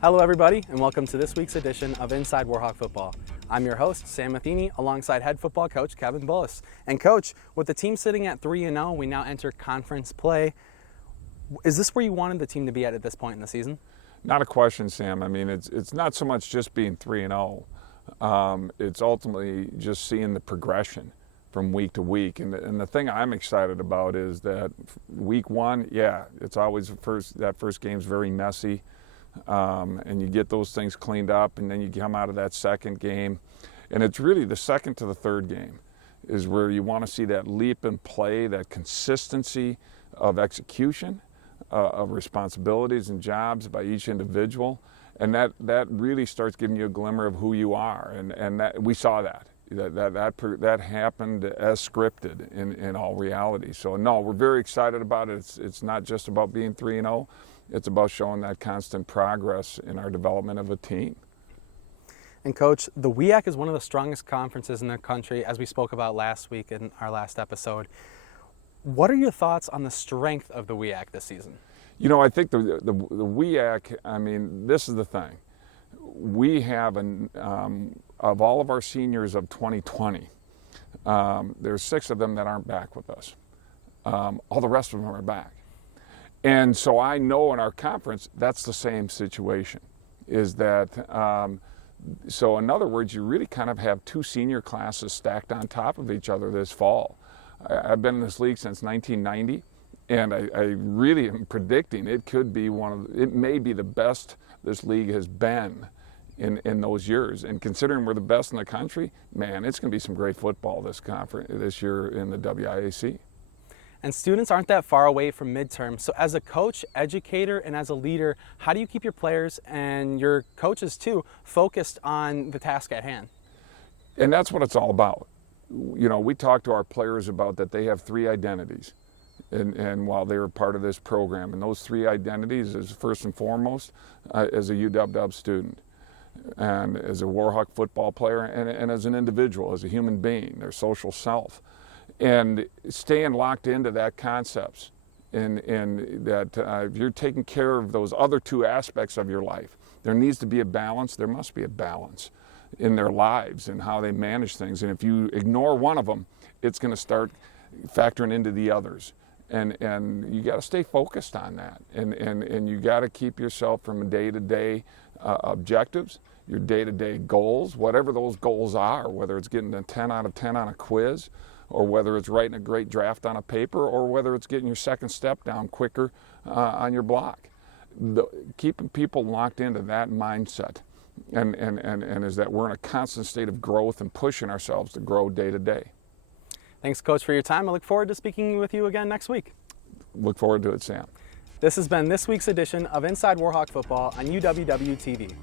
Hello everybody, and welcome to this week's edition of Inside Warhawk Football. I'm your host, Sam Matheny, alongside head football coach Kevin Bullis. And coach, with the team sitting at 3-0, we now enter conference play. Is this where you wanted the team to be at this point in the season? Not a question, Sam. I mean, it's not so much just being 3-0. It's ultimately just seeing the progression from week to week. And the thing I'm excited about is that week one, it's always that first game's very messy. And you get those things cleaned up, and then you come out of that second game. And it's really the second to the third game is where you want to see that leap in play, that consistency of execution, of responsibilities and jobs by each individual. And that really starts giving you a glimmer of who you are. And that, we saw that happened as scripted in all reality. So no, we're very excited about it. It's not just about being 3-0. It's about showing that constant progress in our development of a team. And Coach, the WEAC is one of the strongest conferences in the country, as we spoke about last week in our last episode. What are your thoughts on the strength of the WEAC this season? You know, I think the WEAC, I mean, this is the thing. We have, of all of our seniors of 2020, there's 6 of them that aren't back with us. All the rest of them are back. And so I know in our conference, that's the same situation, is that, so in other words, you really kind of have 2 senior classes stacked on top of each other this fall. I've been in this league since 1990, and I really am predicting it could be it may be the best this league has been in those years. And considering we're the best in the country, man, it's going to be some great football this year in the WIAC. And students aren't that far away from midterm. So as a coach, educator, and as a leader, how do you keep your players and your coaches too focused on the task at hand? And that's what it's all about. You know, we talk to our players about that they have 3 identities. And while they were part of this program, and those 3 identities is first and foremost as a UWW student, and as a Warhawk football player, and as an individual, as a human being, their social self. And staying locked into that concepts, and that if you're taking care of those other 2 aspects of your life, there needs to be a balance. There must be a balance in their lives and how they manage things. And if you ignore one of them, it's going to start factoring into the others. And you got to stay focused on that. And you got to keep yourself from day-to-day objectives, your day-to-day goals, whatever those goals are, whether it's getting a 10 out of 10 on a quiz, or whether it's writing a great draft on a paper, or whether it's getting your second step down quicker on your block. Keeping people locked into that mindset and is that we're in a constant state of growth and pushing ourselves to grow day to day. Thanks, Coach, for your time. I look forward to speaking with you again next week. Look forward to it, Sam. This has been this week's edition of Inside Warhawk Football on UWW-TV.